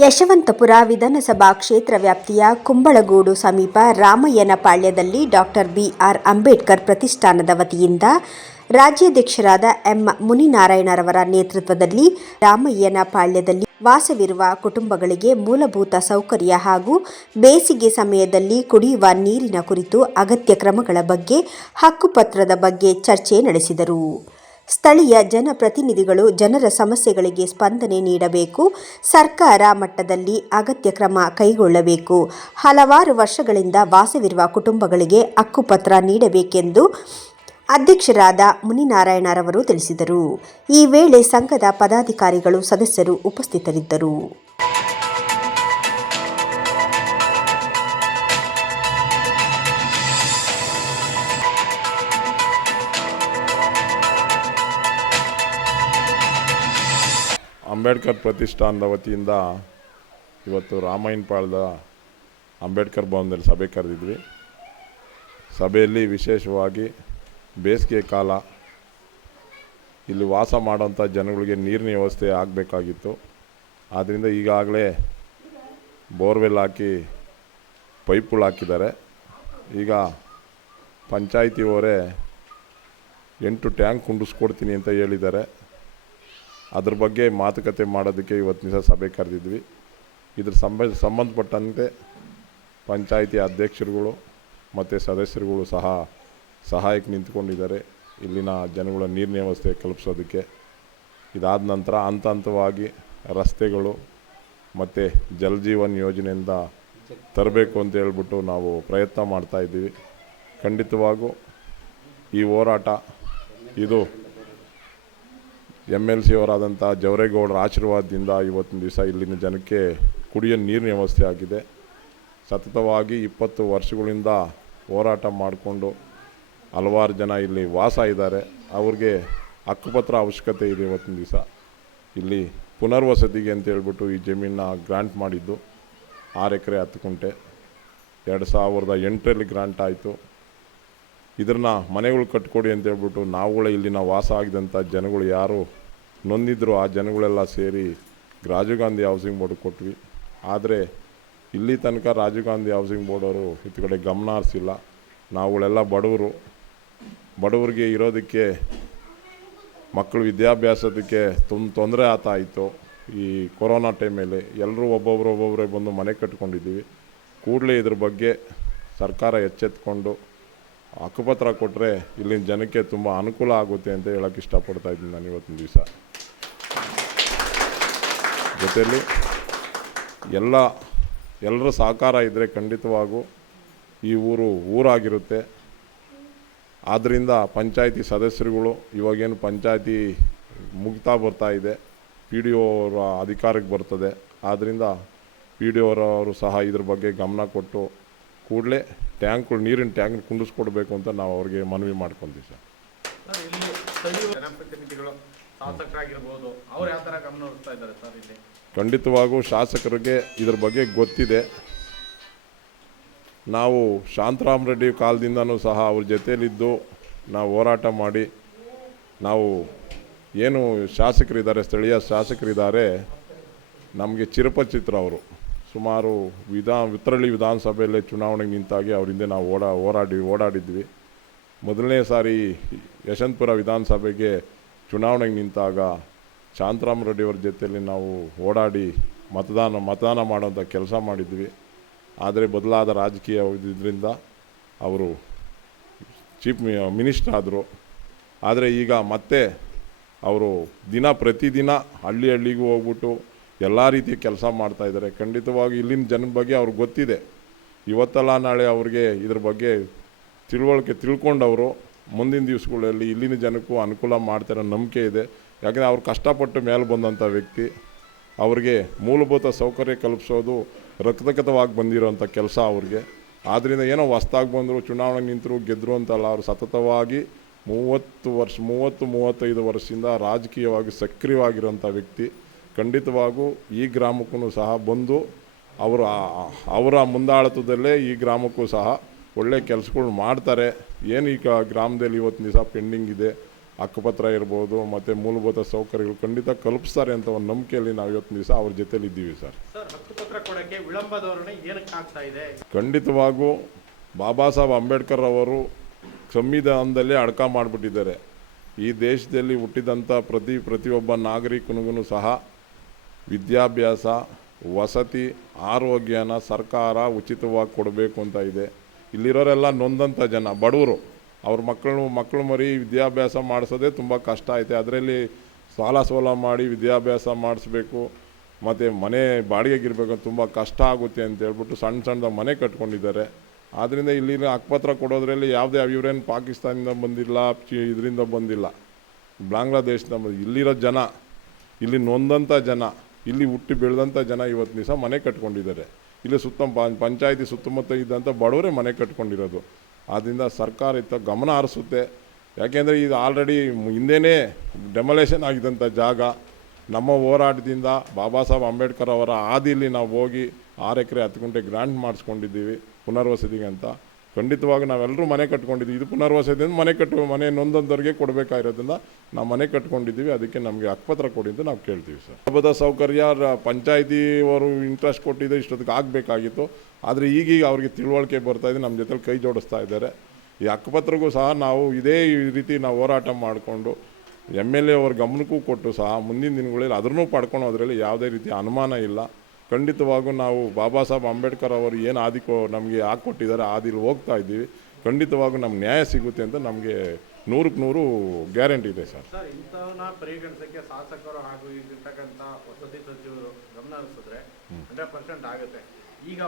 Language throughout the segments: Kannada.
ಯಶವಂತಪುರ ವಿಧಾನಸಭಾ ಕ್ಷೇತ್ರ ವ್ಯಾಪ್ತಿಯ ಕುಂಬಳಗೂಡು ಸಮೀಪ ರಾಮಯ್ಯನಪಾಳ್ಯದಲ್ಲಿ ಡಾಕ್ಟರ್ ಬಿಆರ್ ಅಂಬೇಡ್ಕರ್ ಪ್ರತಿಷ್ಠಾನದ ವತಿಯಿಂದ ರಾಜ್ಯಾಧ್ಯಕ್ಷರಾದ ಎಂ ಮುನಿನಾರಾಯಣರವರ ನೇತೃತ್ವದಲ್ಲಿ ರಾಮಯ್ಯನಪಾಳ್ಯದಲ್ಲಿ ವಾಸವಿರುವ ಕುಟುಂಬಗಳಿಗೆ ಮೂಲಭೂತ ಸೌಕರ್ಯ ಹಾಗೂ ಬೇಸಿಗೆ ಸಮಯದಲ್ಲಿ ಕುಡಿಯುವ ನೀರಿನ ಕುರಿತು ಅಗತ್ಯ ಕ್ರಮಗಳ ಬಗ್ಗೆ ಹಕ್ಕುಪತ್ರದ ಬಗ್ಗೆ ಚರ್ಚೆ ನಡೆಸಿದರು. ಸ್ಥಳೀಯ ಜನಪ್ರತಿನಿಧಿಗಳು ಜನರ ಸಮಸ್ಯೆಗಳಿಗೆ ಸ್ಪಂದನೆ ನೀಡಬೇಕು. ಸರ್ಕಾರ ಮಟ್ಟದಲ್ಲಿ ಅಗತ್ಯ ಕ್ರಮ ಕೈಗೊಳ್ಳಬೇಕು. ಹಲವಾರು ವರ್ಷಗಳಿಂದ ವಾಸವಿರುವ ಕುಟುಂಬಗಳಿಗೆ ಹಕ್ಕುಪತ್ರ ನೀಡಬೇಕೆಂದು ಅಧ್ಯಕ್ಷರಾದ ಮುನಿನಾರಾಯಣರವರು ತಿಳಿಸಿದರು. ಈ ವೇಳೆ ಸಂಘದ ಪದಾಧಿಕಾರಿಗಳು ಸದಸ್ಯರು ಉಪಸ್ಥಿತರಿದ್ದರು. ಅಂಬೇಡ್ಕರ್ ಪ್ರತಿಷ್ಠಾನದ ವತಿಯಿಂದ ಇವತ್ತು ರಾಮಾಯಣಪಾಳ್ಯದ ಅಂಬೇಡ್ಕರ್ ಭವನದಲ್ಲಿ ಸಭೆ ಕರೆದಿದ್ವಿ. ಸಭೆಯಲ್ಲಿ ವಿಶೇಷವಾಗಿ ಬೇಸಿಗೆ ಕಾಲ ಇಲ್ಲಿ ವಾಸ ಮಾಡೋಂಥ ಜನಗಳಿಗೆ ನೀರಿನ ವ್ಯವಸ್ಥೆ ಆಗಬೇಕಾಗಿತ್ತು. ಆದ್ದರಿಂದ ಈಗಾಗಲೇ ಬೋರ್ವೆಲ್ ಹಾಕಿ ಪೈಪ್ಗಳು ಹಾಕಿದ್ದಾರೆ. ಈಗ ಪಂಚಾಯಿತಿಯವರೇ ಎಂಟು ಟ್ಯಾಂಕ್ ಕುಂಡಿಸ್ಕೊಡ್ತೀನಿ ಅಂತ ಹೇಳಿದ್ದಾರೆ. ಅದ್ರ ಬಗ್ಗೆ ಮಾತುಕತೆ ಮಾಡೋದಕ್ಕೆ ಇವತ್ತು ದಿವಸ ಸಭೆ ಕರೆದಿದ್ವಿ. ಇದ್ರ ಸಂಬ, ಸಂಬಂಧಪಟ್ಟಂತೆ ಪಂಚಾಯಿತಿ ಅಧ್ಯಕ್ಷರುಗಳು ಮತ್ತು ಸದಸ್ಯರುಗಳು ಸಹ ಸಹಾಯಕ್ಕೆ ನಿಂತ್ಕೊಂಡಿದ್ದಾರೆ. ಇಲ್ಲಿನ ಜನಗಳ ನೀರಿನ ವ್ಯವಸ್ಥೆ ಕಲ್ಪಿಸೋದಕ್ಕೆ. ಇದಾದ ನಂತರ ಹಂತ ಹಂತವಾಗಿ ರಸ್ತೆಗಳು ಮತ್ತು ಜಲ್ ಜೀವನ್ ಯೋಜನೆಯಿಂದ ತರಬೇಕು ಅಂತ ಹೇಳ್ಬಿಟ್ಟು ನಾವು ಪ್ರಯತ್ನ ಮಾಡ್ತಾಯಿದ್ದೀವಿ ಖಂಡಿತವಾಗೂ ಈ ಹೋರಾಟ ಇದು ಎಂ ಎಲ್ ಸಿ ಅವರಾದಂಥ ಜವರೇಗೌಡರ ಆಶೀರ್ವಾದದಿಂದ ಇವತ್ತಿನ ದಿವಸ ಇಲ್ಲಿನ ಜನಕ್ಕೆ ಕುಡಿಯೋ ನೀರಿನ ವ್ಯವಸ್ಥೆ ಆಗಿದೆ. ಸತತವಾಗಿ ಇಪ್ಪತ್ತು ವರ್ಷಗಳಿಂದ ಹೋರಾಟ ಮಾಡಿಕೊಂಡು ಹಲವಾರು ಜನ ಇಲ್ಲಿ ವಾಸ ಇದ್ದಾರೆ. ಅವ್ರಿಗೆ ಹಕ್ಕುಪತ್ರ ಅವಶ್ಯಕತೆ ಇದೆ ಇವತ್ತಿನ ದಿವಸ. ಇಲ್ಲಿ ಪುನರ್ವಸತಿಗೆ ಅಂತ ಹೇಳ್ಬಿಟ್ಟು ಈ ಜಮೀನನ್ನ ಗ್ರಾಂಟ್ ಮಾಡಿದ್ದು ಆರು ಎಕರೆ ಹತ್ತು ಕುಂಟೆ. ಎರಡು ಸಾವಿರದ ಎಂಟರಲ್ಲಿ ಗ್ರಾಂಟ್ ಆಯಿತು. ಇದನ್ನು ಮನೆಗಳು ಕಟ್ಕೊಡಿ ಅಂತ ಹೇಳ್ಬಿಟ್ಟು ನಾವುಗಳೇ ಇಲ್ಲಿನ ವಾಸ ಆಗಿದಂಥ ಜನಗಳು ಯಾರು ನೊಂದಿದ್ರು ಆ ಜನಗಳೆಲ್ಲ ಸೇರಿ ರಾಜೀವ್ ಗಾಂಧಿ ಹೌಸಿಂಗ್ ಬೋರ್ಡ್ ಕೊಟ್ವಿ. ಆದರೆ ಇಲ್ಲಿ ತನಕ ರಾಜೀವ್ ಗಾಂಧಿ ಹೌಸಿಂಗ್ ಬೋರ್ಡ್ ಅವರು ಇತ್ತುಕಡೆ ಗಮನ ಹರಿಸಿಲ್ಲ. ನಾವುಗಳೆಲ್ಲ ಬಡವರು. ಬಡವರಿಗೆ ಇರೋದಕ್ಕೆ, ಮಕ್ಕಳು ವಿದ್ಯಾಭ್ಯಾಸದಕ್ಕೆ ತುಂಬ ತೊಂದರೆ ಆಗ್ತಾ ಇತ್ತು ಈ ಕೊರೋನಾ ಟೈಮಲ್ಲಿ ಎಲ್ಲರೂ ಒಬ್ಬೊಬ್ಬರು ಒಬ್ಬೊಬ್ಬರೇ ಬಂದು ಮನೆ ಕಟ್ಕೊಂಡಿದ್ದೀವಿ. ಕೂಡಲೇ ಇದ್ರ ಬಗ್ಗೆ ಸರ್ಕಾರ ಎಚ್ಚೆತ್ಕೊಂಡು ಹಕ್ಕುಪತ್ರ ಕೊಟ್ಟರೆ ಇಲ್ಲಿನ ಜನಕ್ಕೆ ತುಂಬ ಅನುಕೂಲ ಆಗುತ್ತೆ ಅಂತ ಹೇಳೋಕ್ಕೆ ಇಷ್ಟಪಡ್ತಾ ಇದ್ದೀನಿ ನಾನು ಇವತ್ತಿನ ದಿವಸ. ಜೊತೆಯಲ್ಲಿ ಎಲ್ಲ, ಎಲ್ಲರ ಸಹಕಾರ ಇದ್ದರೆ ಖಂಡಿತವಾಗೂ ಈ ಊರು ಊರಾಗಿರುತ್ತೆ. ಆದ್ದರಿಂದ ಪಂಚಾಯಿತಿ ಸದಸ್ಯರುಗಳು ಇವಾಗೇನು ಪಂಚಾಯಿತಿ ಮುಗ್ತಾ ಬರ್ತಾ ಇದೆ. ಪಿ ಡಿ ಒ ಅವರ ಅಧಿಕಾರಕ್ಕೆ ಬರ್ತದೆ. ಆದ್ದರಿಂದ ಪಿ ಡಿ ಒರವರು ಸಹ ಇದ್ರ ಬಗ್ಗೆ ಗಮನ ಕೊಟ್ಟು ಕೂಡಲೇ ಟ್ಯಾಂಕ್ಗಳು, ನೀರಿನ ಟ್ಯಾಂಕ್ ಕುಂಡಿಸ್ಕೊಡ್ಬೇಕು ಅಂತ ನಾವು ಅವ್ರಿಗೆ ಮನವಿ ಮಾಡ್ಕೊತೀವಿ ಸರ್. ಶಾಸಕರಾಗಿರ್ಬೋದು ಅವ್ರು ಯಾವ ಥರ ಗಮನ ಸರ್ ಇಲ್ಲಿ? ಖಂಡಿತವಾಗೂ ಶಾಸಕರಿಗೆ ಇದ್ರ ಬಗ್ಗೆ ಗೊತ್ತಿದೆ. ನಾವು ಶಾಂತರಾಮ್ ರೆಡ್ಡಿ ಕಾಲದಿಂದನೂ ಸಹ ಅವ್ರ ಜೊತೆಯಲ್ಲಿದ್ದು ನಾವು ಹೋರಾಟ ಮಾಡಿ, ನಾವು ಏನು ಶಾಸಕರಿದ್ದಾರೆ, ಸ್ಥಳೀಯ ಶಾಸಕರಿದ್ದಾರೆ, ನಮಗೆ ಚಿರಪಚಿತ್ರ ಅವರು. ಸುಮಾರು ವಿಧಾನ ವಿತರಳಿ ವಿಧಾನಸಭೆಯಲ್ಲೇ ಚುನಾವಣೆಗೆ ನಿಂತಾಗಿ ಅವರಿಂದ ನಾವು ಓಡಾ, ಹೋರಾಡಿ, ಓಡಾಡಿದ್ವಿ. ಮೊದಲನೇ ಸಾರಿ ಯಶವಂತಪುರ ವಿಧಾನಸಭೆಗೆ ಚುನಾವಣೆಗೆ ನಿಂತಾಗ ಶಾಂತರಾಮ್ ರೆಡ್ಡಿಯವ್ರ ಜೊತೆಯಲ್ಲಿ ನಾವು ಓಡಾಡಿ ಮತದಾನ ಮತದಾನ ಮಾಡೋಂಥ ಕೆಲಸ ಮಾಡಿದ್ವಿ. ಆದರೆ ಬದಲಾದ ರಾಜಕೀಯ ಇದರಿಂದ ಅವರು ಚೀಫ್ ಮಿನಿಸ್ಟರ್ ಆದರು. ಆದರೆ ಈಗ ಮತ್ತೆ ಅವರು ದಿನ ಪ್ರತಿದಿನ ಹಳ್ಳಿ ಹಳ್ಳಿಗೂ ಹೋಗ್ಬಿಟ್ಟು ಎಲ್ಲ ರೀತಿಯ ಕೆಲಸ ಮಾಡ್ತಾಯಿದ್ದಾರೆ ಖಂಡಿತವಾಗಿ ಇಲ್ಲಿನ ಜನದ ಬಗ್ಗೆ ಅವ್ರಿಗೆ ಗೊತ್ತಿದೆ. ಇವತ್ತಲ್ಲ ನಾಳೆ ಅವ್ರಿಗೆ ಇದ್ರ ಬಗ್ಗೆ ತಿಳುವಳಿಕೆ ತಿಳ್ಕೊಂಡವರು. ಮುಂದಿನ ದಿವಸಗಳಲ್ಲಿ ಇಲ್ಲಿನ ಜನಕ್ಕೂ ಅನುಕೂಲ ಮಾಡ್ತಾರೋ ನಂಬಿಕೆ ಇದೆ. ಯಾಕಂದರೆ ಅವ್ರು ಕಷ್ಟಪಟ್ಟು ಮೇಲೆ ಬಂದಂಥ ವ್ಯಕ್ತಿ, ಅವ್ರಿಗೆ ಮೂಲಭೂತ ಸೌಕರ್ಯ ಕಲ್ಪಿಸೋದು ರಕ್ತಗತವಾಗಿ ಬಂದಿರೋಂಥ ಕೆಲಸ ಅವ್ರಿಗೆ. ಆದ್ದರಿಂದ ಏನೋ ಹೊಸ್ದಾಗಿ ಬಂದರು ಚುನಾವಣೆ ನಿಂತರು ಗೆದ್ದರು ಅಂತಲ್ಲ, ಅವರು ಸತತವಾಗಿ ಮೂವತ್ತು ವರ್ಷ, ಮೂವತ್ತು, ಮೂವತ್ತೈದು ವರ್ಷದಿಂದ ರಾಜಕೀಯವಾಗಿ ಸಕ್ರಿಯವಾಗಿರೋಂಥ ವ್ಯಕ್ತಿ. ಖಂಡಿತವಾಗೂ ಈ ಗ್ರಾಮಕ್ಕೂ ಸಹ ಬಂದು, ಅವರ ಅವರ ಮುಂದಾಳತ್ವದಲ್ಲೇ ಈ ಗ್ರಾಮಕ್ಕೂ ಸಹ ಒಳ್ಳೆ ಕೆಲಸಗಳು ಮಾಡ್ತಾರೆ. ಏನು ಈಗ ಗ್ರಾಮದಲ್ಲಿ ಇವತ್ತು ದಿವಸ ಪೆಂಡಿಂಗ್ ಇದೆ ಹಕ್ಕುಪತ್ರ ಇರ್ಬೋದು ಮತ್ತು ಮೂಲಭೂತ ಸೌಕರ್ಯಗಳು ಖಂಡಿತ ಕಲ್ಪಿಸ್ತಾರೆ ಅಂತ ಒಂದು ನಂಬಿಕೆಯಲ್ಲಿ ನಾವು ಇವತ್ತು ದಿವಸ ಅವ್ರ ಜೊತೆಲಿ ಇದ್ದೀವಿ ಸರ್. ಖಂಡಿತವಾಗೂ ಬಾಬಾ ಸಾಹೇಬ್ ಅಂಬೇಡ್ಕರ್ ಅವರು ಸಂವಿಧಾನದಲ್ಲಿ ಅಡಕ ಮಾಡಿಬಿಟ್ಟಿದ್ದಾರೆ. ಈ ದೇಶದಲ್ಲಿ ಹುಟ್ಟಿದಂಥ ಪ್ರತಿ ಪ್ರತಿಯೊಬ್ಬ ನಾಗರಿಕನಿಗೂ ಸಹ ವಿದ್ಯಾಭ್ಯಾಸ ವಸತಿ ಆರೋಗ್ಯನ ಸರ್ಕಾರ ಉಚಿತವಾಗಿ ಕೊಡಬೇಕು ಅಂತ ಇದೆ. ಇಲ್ಲಿರೋರೆಲ್ಲ ನೊಂದಂಥ ಜನ, ಬಡವರು. ಅವ್ರ ಮಕ್ಕಳು ಮಕ್ಕಳು ಮರಿ ವಿದ್ಯಾಭ್ಯಾಸ ಮಾಡಿಸೋದೇ ತುಂಬ ಕಷ್ಟ ಐತೆ. ಅದರಲ್ಲಿ ಸಾಲ ಸೋಲ ಮಾಡಿ ವಿದ್ಯಾಭ್ಯಾಸ ಮಾಡಿಸ್ಬೇಕು, ಮತ್ತು ಮನೆ ಬಾಡಿಗೆಗಿರ್ಬೇಕು ತುಂಬ ಕಷ್ಟ ಆಗುತ್ತೆ ಅಂತ ಹೇಳ್ಬಿಟ್ಟು ಸಣ್ಣ ಸಣ್ಣದ ಮನೆ ಕಟ್ಕೊಂಡಿದ್ದಾರೆ. ಆದ್ದರಿಂದ ಇಲ್ಲಿನ ಅಕ್ಪತ್ರ ಕೊಡೋದ್ರಲ್ಲಿ ಯಾವುದೇ ಇವರೇನು ಪಾಕಿಸ್ತಾನದಿಂದ ಬಂದಿಲ್ಲ ಇದರಿಂದ ಬಂದಿಲ್ಲ. ಬಾಂಗ್ಲಾದೇಶದ ಇಲ್ಲಿರೋ ಜನ, ಇಲ್ಲಿ ನೊಂದಂಥ ಜನ, ಇಲ್ಲಿ ಹುಟ್ಟಿ ಬೆಳೆದಂಥ ಜನ ಇವತ್ತು ದಿವಸ ಮನೆ ಕಟ್ಕೊಂಡಿದ್ದಾರೆ. ಇಲ್ಲಿ ಸುತ್ತ ಪಂಚಾಯಿತಿ ಸುತ್ತಮುತ್ತ ಇದ್ದಂಥ ಬಡವರೇ ಮನೆ ಕಟ್ಕೊಂಡಿರೋದು. ಆದ್ದರಿಂದ ಸರ್ಕಾರ ಇತ್ತ ಗಮನ ಹರಿಸುತ್ತೆ. ಯಾಕೆಂದರೆ ಇದು ಆಲ್ರೆಡಿ ಹಿಂದೆಯೇ ಡೆಮೊಲೇಷನ್ ಆಗಿದ್ದಂಥ ಜಾಗ. ನಮ್ಮ ಹೋರಾಟದಿಂದ ಬಾಬಾ ಸಾಹೇಬ್ ಅಂಬೇಡ್ಕರ್ ಅವರ ಹಾದಿಲಿ ನಾವು ಹೋಗಿ ಆರು ಎಕರೆ ಹತ್ತು ಗಂಟೆ ಗ್ರಾಂಟ್ ಮಾಡಿಸ್ಕೊಂಡಿದ್ದೀವಿ ಪುನರ್ವಸತಿಗೆ ಅಂತ. ಖಂಡಿತವಾಗಿ ನಾವೆಲ್ಲರೂ ಮನೆ ಕಟ್ಕೊಂಡಿದ್ವಿ ಇದು ಪುನರ್ವಸತಿಯಿಂದ ಮನೆ ಕಟ್ಟುವ ಮನೆ ನೊಂದೊಂದವರಿಗೆ ಕೊಡಬೇಕಾಗಿರೋದ್ರಿಂದ ನಾವು ಮನೆ ಕಟ್ಕೊಂಡಿದ್ದೀವಿ. ಅದಕ್ಕೆ ನಮಗೆ ಹಕ್ಕುಪತ್ರ ಕೊಡಿ ಅಂತ ನಾವು ಕೇಳ್ತೀವಿ ಸರ್. ಹಬ್ಬದ ಸೌಕರ್ಯ ಪಂಚಾಯಿತಿಯವರು ಇಂಟ್ರೆಸ್ಟ್ ಕೊಟ್ಟಿದ್ದು ಇಷ್ಟೊತ್ತಿಗೆ ಆಗಬೇಕಾಗಿತ್ತು. ಆದರೆ ಈಗೀಗ ಅವ್ರಿಗೆ ತಿಳುವಳಿಕೆ ಬರ್ತಾ ಇದೆ ನಮ್ಮ ಜೊತೆಲಿ ಕೈ ಜೋಡಿಸ್ತಾ ಇದ್ದಾರೆ. ಈ ಹಕ್ಕುಪತ್ರಗೂ ಸಹ ನಾವು ಇದೇ ರೀತಿ ನಾವು ಹೋರಾಟ ಮಾಡಿಕೊಂಡು, ಎಂ ಎಲ್ ಎ ಅವ್ರ ಗಮನಕ್ಕೂ ಕೊಟ್ಟು ಸಹ ಮುಂದಿನ ದಿನಗಳಲ್ಲಿ ಅದನ್ನೂ ಪಡ್ಕೊಳೋದ್ರಲ್ಲಿ ಯಾವುದೇ ರೀತಿ ಅನುಮಾನ ಇಲ್ಲ. ಖಂಡಿತವಾಗೂ ನಾವು ಬಾಬಾ ಸಾಹೇಬ್ ಅಂಬೇಡ್ಕರ್ ಅವರು ಏನು ಆದಿಕೋ ನಮಗೆ ಹಾಕ್ಕೊಟ್ಟಿದ್ದಾರೆ ಆದಿಲಿ ಹೋಗ್ತಾ ಇದ್ದೀವಿ. ಖಂಡಿತವಾಗೂ ನಮ್ಗೆ ನ್ಯಾಯ ಸಿಗುತ್ತೆ ಅಂತ ನಮಗೆ ನೂರಕ್ಕೆ ನೂರು ಗ್ಯಾರಂಟಿ ಇದೆ ಸರ್. ಇಂಥವನ್ನ ಪರಿಗಣಿಸಕ್ಕೆ ಶಾಸಕರು ಹಾಗೂ ವಸತಿ ಸಚಿವರು ಗಮನ ಹರಿಸಿದ್ರೆ ಹಂಡ್ರೆಡ್ ಪರ್ಸೆಂಟ್ ಆಗುತ್ತೆ. ಈಗ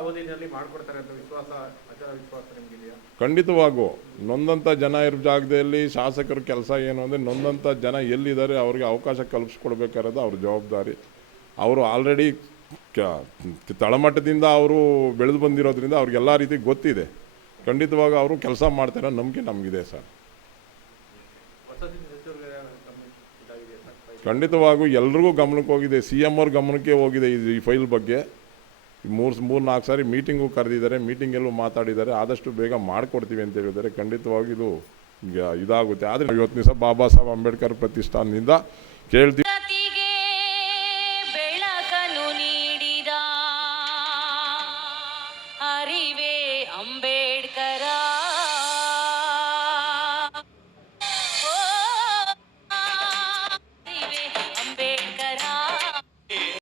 ಮಾಡಿಕೊಡ್ತಾರೆ ಅಂತ ವಿಶ್ವಾಸ ಅಚಲ ವಿಶ್ವಾಸ ನಿಮ್ಗಿದೆಯಾ ಖಂಡಿತವಾಗೂ. ನೊಂದಂಥ ಜನ ಇರೋ ಜಾಗದಲ್ಲಿ ಶಾಸಕರ ಕೆಲಸ ಏನು ಅಂದರೆ ನೊಂದಂಥ ಜನ ಎಲ್ಲಿದ್ದಾರೆ ಅವ್ರಿಗೆ ಅವಕಾಶ ಕಲ್ಪಿಸ್ಕೊಡ್ಬೇಕಾಗಿರೋದು ಅವ್ರ ಜವಾಬ್ದಾರಿ. ಅವರು ಆಲ್ರೆಡಿ ತಳಮಟ್ಟದಿಂದ ಅವರು ಬೆಳೆದು ಬಂದಿರೋದ್ರಿಂದ ಅವ್ರಿಗೆಲ್ಲ ರೀತಿ ಗೊತ್ತಿದೆ. ಖಂಡಿತವಾಗ ಅವರು ಕೆಲಸ ಮಾಡ್ತಾರೆ, ನಂಬಿಕೆ ನಮಗಿದೆ ಸರ್. ಖಂಡಿತವಾಗೂ ಎಲ್ರಿಗೂ ಗಮನಕ್ಕೆ ಹೋಗಿದೆ, ಸಿ ಎಂ ಅವ್ರ ಗಮನಕ್ಕೆ ಹೋಗಿದೆ ಇದು ಈ ಫೈಲ್ ಬಗ್ಗೆ. ಮೂರು ಮೂರು, ನಾಲ್ಕು ಸಾರಿ ಮೀಟಿಂಗು ಕರೆದಿದ್ದಾರೆ, ಮೀಟಿಂಗಲ್ಲೂ ಮಾತಾಡಿದ್ದಾರೆ, ಆದಷ್ಟು ಬೇಗ ಮಾಡಿಕೊಡ್ತೀವಿ ಅಂತ ಹೇಳಿದ್ದಾರೆ. ಖಂಡಿತವಾಗಿ ಇದು ಇದಾಗುತ್ತೆ. ಆದರೆ ಇವತ್ತು ದಿವಸ ಬಾಬಾ ಸಾಹೇಬ್ ಅಂಬೇಡ್ಕರ್ ಪ್ರತಿಷ್ಠಾನದಿಂದ ಕೇಳ್ತೀವಿ.